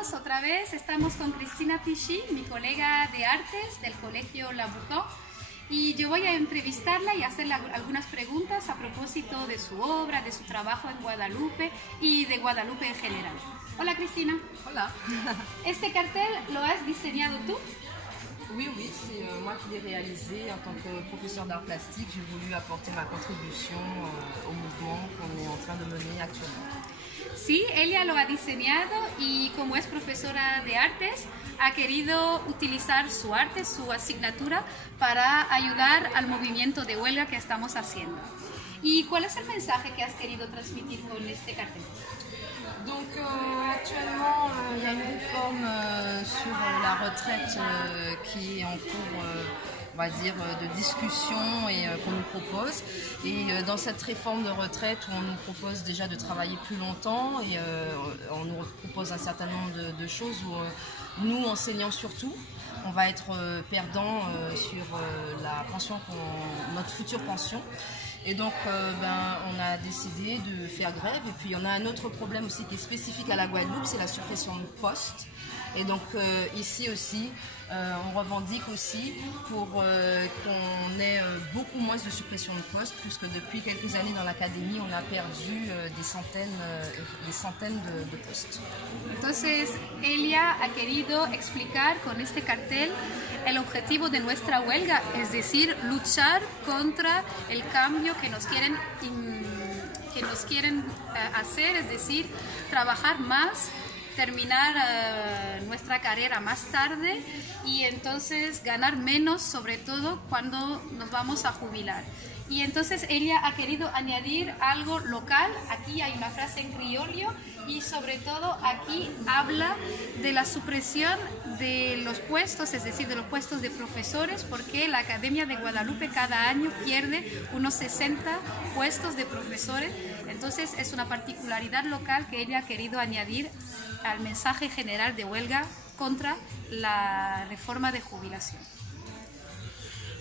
todos, otra vez estamos con Cristina Tichy, mi colega de artes del Colegio Labucó, y yo voy a entrevistarla y hacerle algunas preguntas a propósito de su obra, de su trabajo en Guadalupe y de Guadalupe en general. Hola Cristina. Hola. ¿Este cartel lo has diseñado tú? Oui, c'est moi qui l'ai réalisé en tant que professeur d'art plastique. J'ai voulu apporter ma contribution au mouvement qu'on est en train de mener actuellement. Sí, ella lo ha diseñado y como es profesora de artes, ha querido utilizar su arte, su asignatura, para ayudar al movimiento de huelga que estamos haciendo. ¿Y cuál es el mensaje que has querido transmitir con este cartel? Donc actuellement, il y a une réforme sur la retraite qui est en cours, on va dire, de discussion et qu'on nous propose. Et dans cette réforme de retraite, où on nous propose déjà de travailler plus longtemps et on nous propose un certain nombre de choses où nous, enseignants surtout, on va être perdants sur la pension, notre future pension. Et donc, on a décidé de faire grève. Et puis, on a un autre problème aussi qui est spécifique à la Guadeloupe, c'est la suppression de postes. Et donc, ici aussi, on revendique aussi pour qu'on ait beaucoup moins de suppression de postes, puisque depuis quelques années dans l'académie, on a perdu des centaines de postes. Entonces, ella ha querido explicar con este cartel el objetivo de nuestra huelga, es decir, luchar contra el cambio que nos quieren hacer, es decir, trabajar más, terminar nuestra carrera más tarde y entonces ganar menos, sobre todo cuando nos vamos a jubilar. Y entonces ella ha querido añadir algo local. Aquí hay una frase en criollo y sobre todo aquí habla de la supresión de los puestos, es decir, de los puestos de profesores, porque la Academia de Guadalupe cada año pierde unos 60 puestos de profesores. Entonces es una particularidad local que ella ha querido añadir al mensaje general de huelga contra la reforma de jubilación.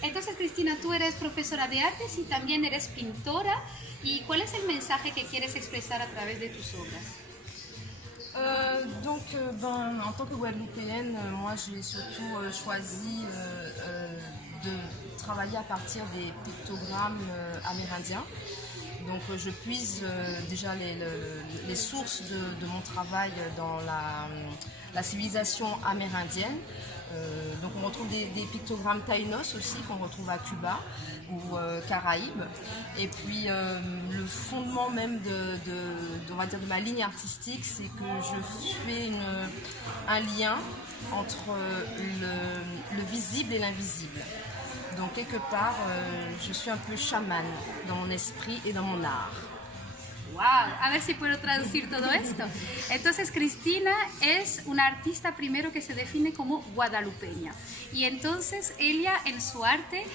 Entonces, Cristina, tú eres profesora de artes y también eres pintora. ¿Y cuál es el mensaje que quieres expresar a través de tus obras? En tant que guadeloupéenne, moi j'ai surtout choisi de travailler à partir des pictogrammes amérindiens. Donc je puise déjà les sources de mon travail dans la civilisation amérindienne. Donc on retrouve des pictogrammes taïnos aussi qu'on retrouve à Cuba ou Caraïbes. Et puis le fondement même on va dire de ma ligne artistique, c'est que je fais un lien entre le visible et l'invisible. Donc quelque part, je suis un peu chamane dans mon esprit et dans mon art. ¡Wow! A ver si puedo traducir todo esto. Entonces, Cristina es una artista primero que se define como guadalupeña. Y entonces ella en su arte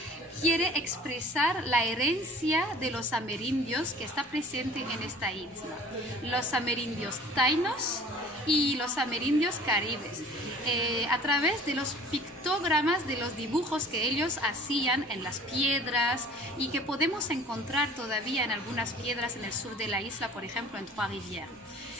quiere expresar la herencia de los amerindios que está presente en esta isla. Los amerindios tainos y los amerindios caribes. A través de los pictogramas, de los dibujos que ellos hacían en las piedras y que podemos encontrar todavía en algunas piedras en el sur de la isla, por ejemplo en Trois-Rivières.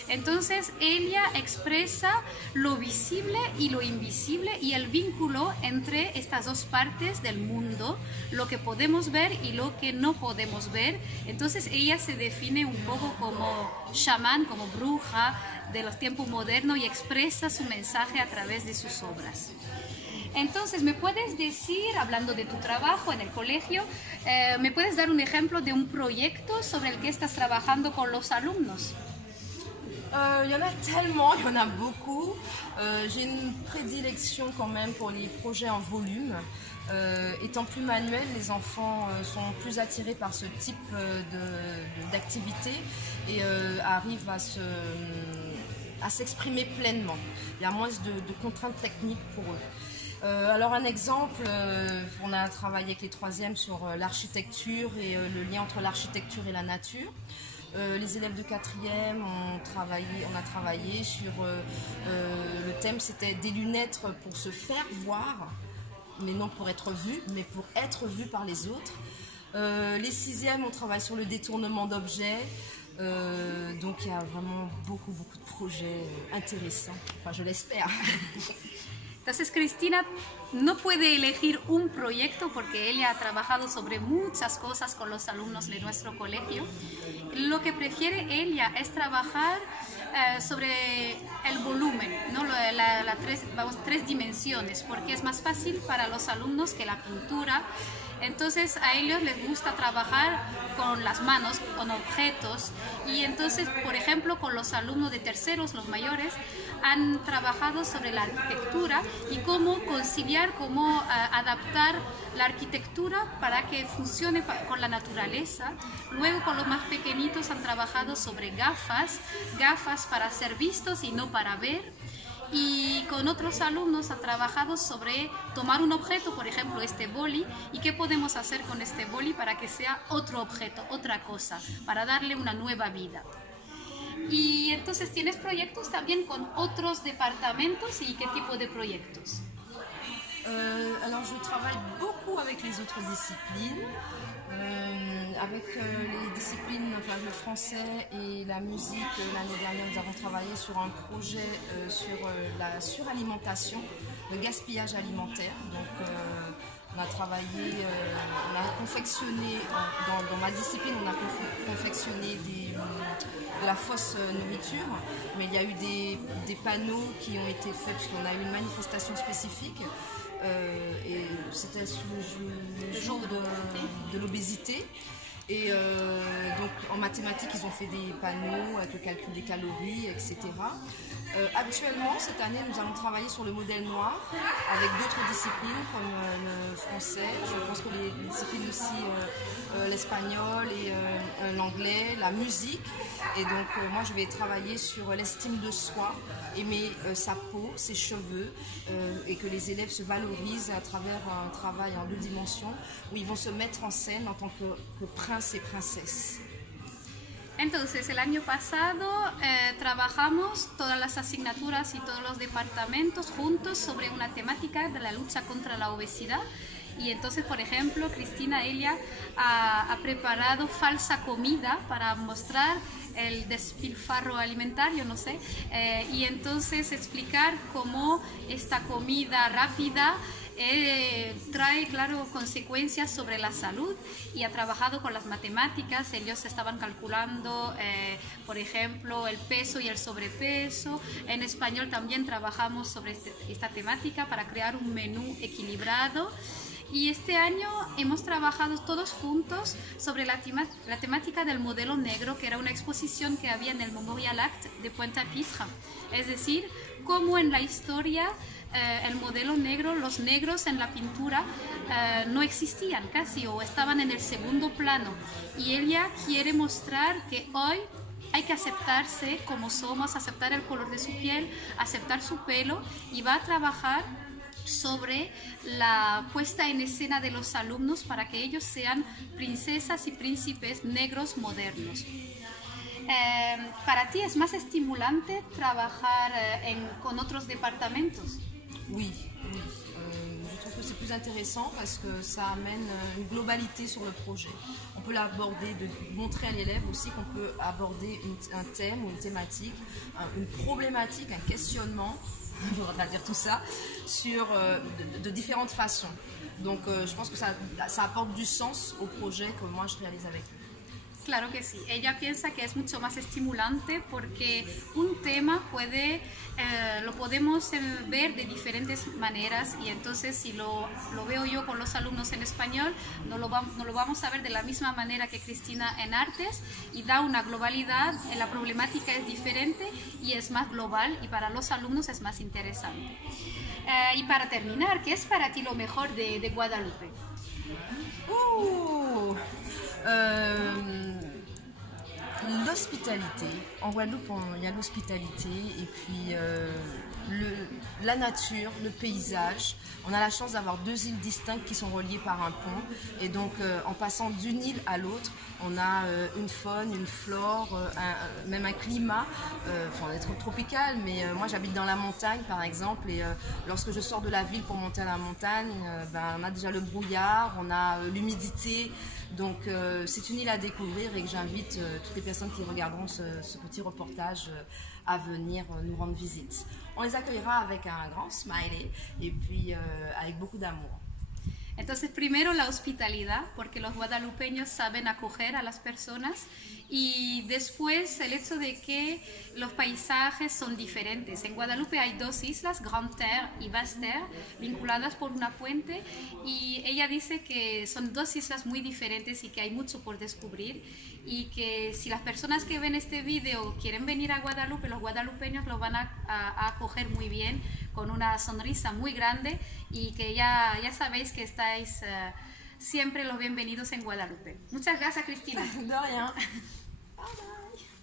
Entonces ella expresa lo visible y lo invisible y el vínculo entre estas dos partes del mundo, lo que podemos ver y lo que no podemos ver. Entonces ella se define un poco como chamán, como bruja de los tiempos modernos y expresa su mensaje a través de sus obras. Entonces, ¿me puedes decir, hablando de tu trabajo en el colegio, me puedes dar un ejemplo de un proyecto sobre el que estás trabajando con los alumnos? Il y en a tellement, il y en a beaucoup. J'ai une prédilection quand même pour les projets en volume. Étant plus manuels, les enfants sont plus attirés par ce type d'activité et arrivent à s'exprimer pleinement. Il y a moins de contraintes techniques pour eux. Alors un exemple, on a travaillé avec les troisièmes sur l'architecture et le lien entre l'architecture et la nature. Les élèves de 4e, on a travaillé sur le thème, c'était des lunettes pour se faire voir, mais non pour être vu, mais pour être vu par les autres. Les 6e, on travaille sur le détournement d'objets. Donc il y a vraiment beaucoup de projets intéressants, enfin je l'espère. Entonces Cristina no puede elegir un proyecto porque ella ha trabajado sobre muchas cosas con los alumnos de nuestro colegio. Lo que prefiere ella es trabajar sobre el volumen, ¿no? Tres dimensiones, porque es más fácil para los alumnos que la pintura. Entonces a ellos les gusta trabajar con las manos, con objetos, y entonces, por ejemplo, con los alumnos de terceros, los mayores, han trabajado sobre la arquitectura y cómo conciliar, cómo adaptar la arquitectura para que funcione con la naturaleza. Luego con los más pequeñitos han trabajado sobre gafas para ser vistos y no para ver. Y con otros alumnos ha trabajado sobre tomar un objeto, por ejemplo este boli, y qué podemos hacer con este boli para que sea otro objeto, otra cosa, para darle una nueva vida. Y entonces tienes proyectos también con otros departamentos, ¿y qué tipo de proyectos? Alors je travaille beaucoup avec les autres disciplines. Avec les disciplines, enfin le français et la musique, l'année dernière nous avons travaillé sur un projet sur la suralimentation, le gaspillage alimentaire. Donc on a travaillé, on a confectionné, dans ma discipline on a confectionné de la fausse nourriture, mais il y a eu des panneaux qui ont été faits puisqu'on a eu une manifestation spécifique. Et c'était le jour de l'obésité. Et donc en mathématiques, ils ont fait des panneaux avec le calcul des calories, etc. Actuellement, cette année, nous allons travailler sur le modèle noir avec d'autres disciplines comme le français. Je pense que les disciplines aussi, l'espagnol et l'anglais, la musique. Et donc moi, je vais travailler sur l'estime de soi, aimer sa peau, ses cheveux, et que les élèves se valorisent à travers un travail en 2 dimensions où ils vont se mettre en scène en tant que princes et princesses. Entonces, el año pasado trabajamos todas las asignaturas y todos los departamentos juntos sobre una temática de la lucha contra la obesidad. Y entonces, por ejemplo, Cristina, ella ha preparado falsa comida para mostrar el despilfarro alimentario, no sé, y entonces explicar cómo esta comida rápida trae, claro, consecuencias sobre la salud, y ha trabajado con las matemáticas. Ellos estaban calculando, por ejemplo, el peso y el sobrepeso. En español también trabajamos sobre esta temática para crear un menú equilibrado. Y este año hemos trabajado todos juntos sobre la temática del modelo negro, que era una exposición que había en el Memorial Act de Pointe-à-Pitre. Es decir, cómo en la historia el modelo negro, los negros en la pintura no existían casi, o estaban en el segundo plano. Y ella quiere mostrar que hoy hay que aceptarse como somos, aceptar el color de su piel, aceptar su pelo, y va a trabajar sobre la puesta en escena de los alumnos para que ellos sean princesas y príncipes negros modernos. ¿Para ti es más estimulante trabajar con otros departamentos? Oui, oui. Je trouve que c'est plus intéressant parce que ça amène une globalité sur le projet. On peut l'aborder, de montrer à l'élève aussi qu'on peut aborder un thème ou une thématique, une problématique, un questionnement, il faudra dire tout ça, sur, de différentes façons. Donc je pense que ça apporte du sens au projet que moi je réalise avec eux. Claro que sí, ella piensa que es mucho más estimulante porque un tema lo podemos ver de diferentes maneras, y entonces si lo veo yo con los alumnos en español, no lo vamos a ver de la misma manera que Cristina en artes, y da una globalidad, la problemática es diferente y es más global, y para los alumnos es más interesante. Y para terminar, ¿qué es para ti lo mejor de Guadalupe? L'hospitalité. En Guadeloupe, il y a l'hospitalité et puis la nature, le paysage. On a la chance d'avoir 2 îles distinctes qui sont reliées par un pont, et donc en passant d'une île à l'autre, on a une faune, une flore, même un climat, on est tropical, mais moi j'habite dans la montagne par exemple, et lorsque je sors de la ville pour monter à la montagne, on a déjà le brouillard, on a l'humidité Donc c'est une île à découvrir et que j'invite toutes les personnes qui regarderont ce petit reportage à venir nous rendre visite. On les accueillera avec un grand smiley et puis avec beaucoup d'amour. Entonces, primero la hospitalidad, porque los guadalupeños saben acoger a las personas, y después el hecho de que los paisajes son diferentes. En Guadalupe hay dos islas, Grande Terre y Basse Terre, vinculadas por una puente, y ella dice que son dos islas muy diferentes y que hay mucho por descubrir, y que si las personas que ven este vídeo quieren venir a Guadalupe, los guadalupeños los van a acoger muy bien, con una sonrisa muy grande, y que ya sabéis que estáis siempre los bienvenidos en Guadalupe. Muchas gracias, Cristina. De rien. Bye bye.